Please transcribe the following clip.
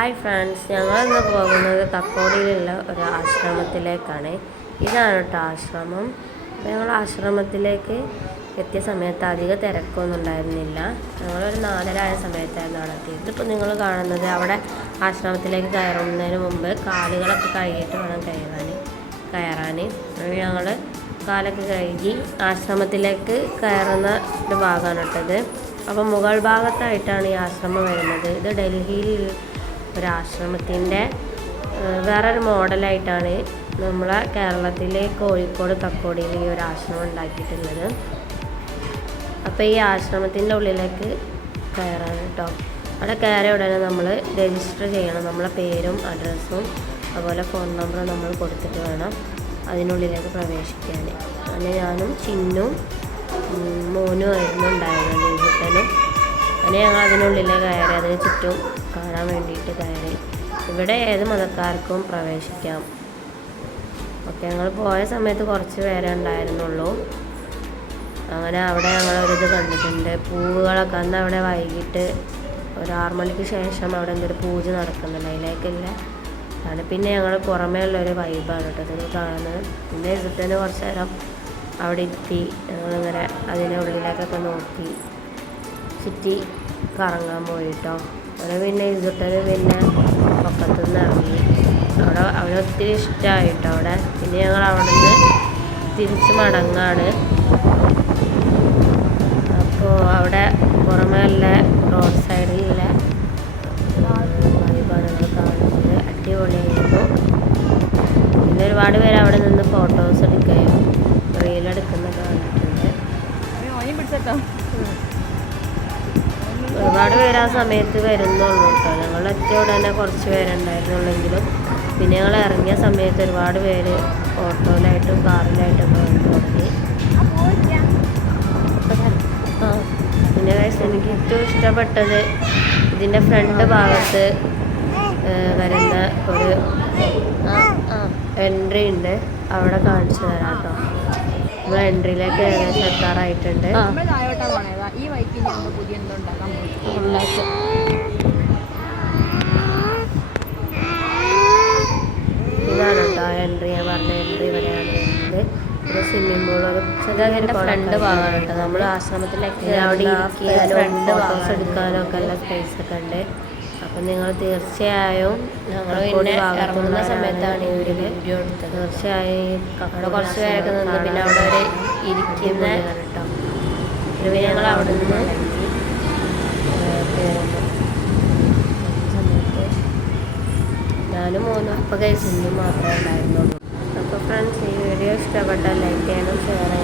Hi friends, ഞങ്ങളിന്ന് പോകുന്നത് കക്കോടിയിലുള്ള ഒരു ആശ്രമത്തിലേക്കാണ്. ഇതാണ് കേട്ടോ ആശ്രമം. അപ്പോൾ ഞങ്ങൾ ആശ്രമത്തിലേക്ക് എത്തിയ സമയത്ത് അധികം തിരക്കൊന്നും ഉണ്ടായിരുന്നില്ല. ഞങ്ങളൊരു 4:30 ആയ സമയത്തായിരുന്നു അവിടെ എത്തിയത്. ഇതിപ്പോൾ നിങ്ങൾ കാണുന്നത് അവിടെ ആശ്രമത്തിലേക്ക് കയറുന്നതിന് മുമ്പ് കാലുകളൊക്കെ കഴുകിയിട്ട് വേണം കയറാൻ. ഞങ്ങൾ കാലൊക്കെ കഴുകി ആശ്രമത്തിലേക്ക് കയറുന്ന ഒരു ഭാഗമാണ് ഇട്ടത്. അപ്പോൾ മുകൾ ഭാഗത്തായിട്ടാണ് ഈ ആശ്രമം വരുന്നത്. ഇത് ഡൽഹിയിൽ ഒരാശ്രമത്തിൻ്റെ വേറൊരു മോഡലായിട്ടാണ് നമ്മളെ കേരളത്തിലെ കോഴിക്കോട് കക്കോടിയിൽ ഈ ഒരു ആശ്രമം ഉണ്ടാക്കിയിട്ടുള്ളത്. അപ്പോൾ ഈ ആശ്രമത്തിൻ്റെ ഉള്ളിലേക്ക് കയറാൻ കേട്ടോ. അവിടെ കയറിയ ഉടനെ നമ്മൾ രജിസ്റ്റർ ചെയ്യണം. നമ്മളെ പേരും അഡ്രസ്സും അതുപോലെ ഫോൺ നമ്പറും നമ്മൾ കൊടുത്തിട്ട് വേണം അതിനുള്ളിലേക്ക് പ്രവേശിക്കാൻ. അങ്ങനെ ഞാനും ചിന്നും മോനും ആയിരുന്നു ഉണ്ടായിരുന്നത്, ദേവിട്ടനും. അങ്ങനെ ഞങ്ങൾ അതിനുള്ളിലേക്ക് കയറി, അതിന് ചുറ്റും കാണാൻ വേണ്ടിയിട്ട് കയറി. ഇവിടെ ഏത് മതക്കാർക്കും പ്രവേശിക്കാം. ഓക്കെ, ഞങ്ങൾ പോയ സമയത്ത് കുറച്ച് പേരെ ഉണ്ടായിരുന്നുള്ളൂ. അങ്ങനെ അവിടെ ഞങ്ങളൊരിത് കണ്ടിട്ടുണ്ട്, പൂവുകളൊക്കെ. അന്ന് അവിടെ വൈകിട്ട് ഒരു 6 മണിക്ക് ശേഷം അവിടെ എന്തൊരു പൂജ നടക്കുന്നുണ്ട്, അതിലേക്കില്ല ആണ്. പിന്നെ ഞങ്ങൾ പുറമേ ഉള്ളൊരു വൈബാണ് കേട്ടോ ഇത് കാണുന്നത്. പിന്നെ ഇതിന് കുറച്ച് നേരം അവിടെ എത്തി ഞങ്ങളിങ്ങനെ അതിൻ്റെ ഉള്ളിലേക്കൊക്കെ നോക്കി ചുറ്റി കറങ്ങാൻ പോയിട്ടോ. അങ്ങനെ പിന്നെ ഇതിട്ടത് പിന്നെ പക്കത്തുനിന്ന് ഇറങ്ങി. അവിടെ ഒത്തിരി ഇഷ്ടമായിട്ടോ അവിടെ. പിന്നെ ഞങ്ങൾ അവിടെ നിന്ന് തിരിച്ച് മടങ്ങാണ്. അപ്പോൾ അവിടെ പുറമേ ഉള്ള റോഡ് സൈഡിലുള്ള വൈബാണ് ഞങ്ങൾ കാണുന്നത്. അടിപൊളിയായിരുന്നു. പിന്നെ ഒരുപാട് പേര് അവിടെ നിന്ന് ഫോട്ടോസ് എടുക്കുകയും റീലെടുക്കുന്നൊക്കെ കണ്ടിട്ടുണ്ട്. ഒരുപാട് പേര് ആ സമയത്ത് വരുന്നുള്ളൂ കേട്ടോ. ഞങ്ങൾ എത്തിയ ഉടനെ കുറച്ച് പേരുണ്ടായിരുന്നുള്ളെങ്കിലും പിന്നെ ഞങ്ങൾ ഇറങ്ങിയ സമയത്ത് ഒരുപാട് പേര് ഓട്ടോയിലായിട്ടും കാറിലായിട്ടും വന്നു തുടങ്ങി. പിന്നെ എനിക്ക് ഏറ്റവും ഇഷ്ടപ്പെട്ടത് ഇതിൻ്റെ ഫ്രണ്ട് ഭാഗത്ത് വരുന്ന ഒരു എൻട്രി ഉണ്ട്. അവിടെ കാണിച്ചു തരാം കേട്ടോ. നമ്മൾ എൻട്രിയിലേക്ക് ഏകദേശം എത്താറായിട്ടുണ്ട്. ഇതാണ് കേട്ടോ എൻട്രി. ഞാൻ പറഞ്ഞ എൻട്രി വരെയാണ് വരുന്നത്. ഒരു സ്വിമ്മിംഗ് പൂൾ, ഒരു ചെറിയ ഫ്രണ്ട് ഭാഗമാണ് കേട്ടോ. നമ്മൾ ആശ്രമത്തിലേക്ക് അവിടെ ഇരിക്കാനും ഫോട്ടോസ് എടുക്കാനും ഒക്കെ എല്ലാ സ്പേസൊക്കെ ഉണ്ട്. അപ്പം നിങ്ങൾ തീർച്ചയായും ഞങ്ങൾ പിന്നെ ഇറങ്ങുന്ന സമയത്താണ് ഈ ഒരു വീഡിയോ എടുത്തത്. തീർച്ചയായും അവിടെ കുറച്ച് പേരൊക്കെ നിന്ന് പിന്നെ അവിടെ ഒരു ഇരിക്കുന്ന കേട്ടോ. പിന്നെ ഞങ്ങൾ അവിടെ നിന്ന് സമയത്ത് ഞാനും മോനും അപ്പോൾ കഴിച്ചു മാത്രമേ ഉണ്ടായിരുന്നുള്ളൂ. അപ്പോൾ ഫ്രണ്ട്സ്, ഈ വീഡിയോ ഇഷ്ടപ്പെട്ടാൽ ലൈക്ക് ചെയ്യണം, ഷെയർ ചെയ്യണം.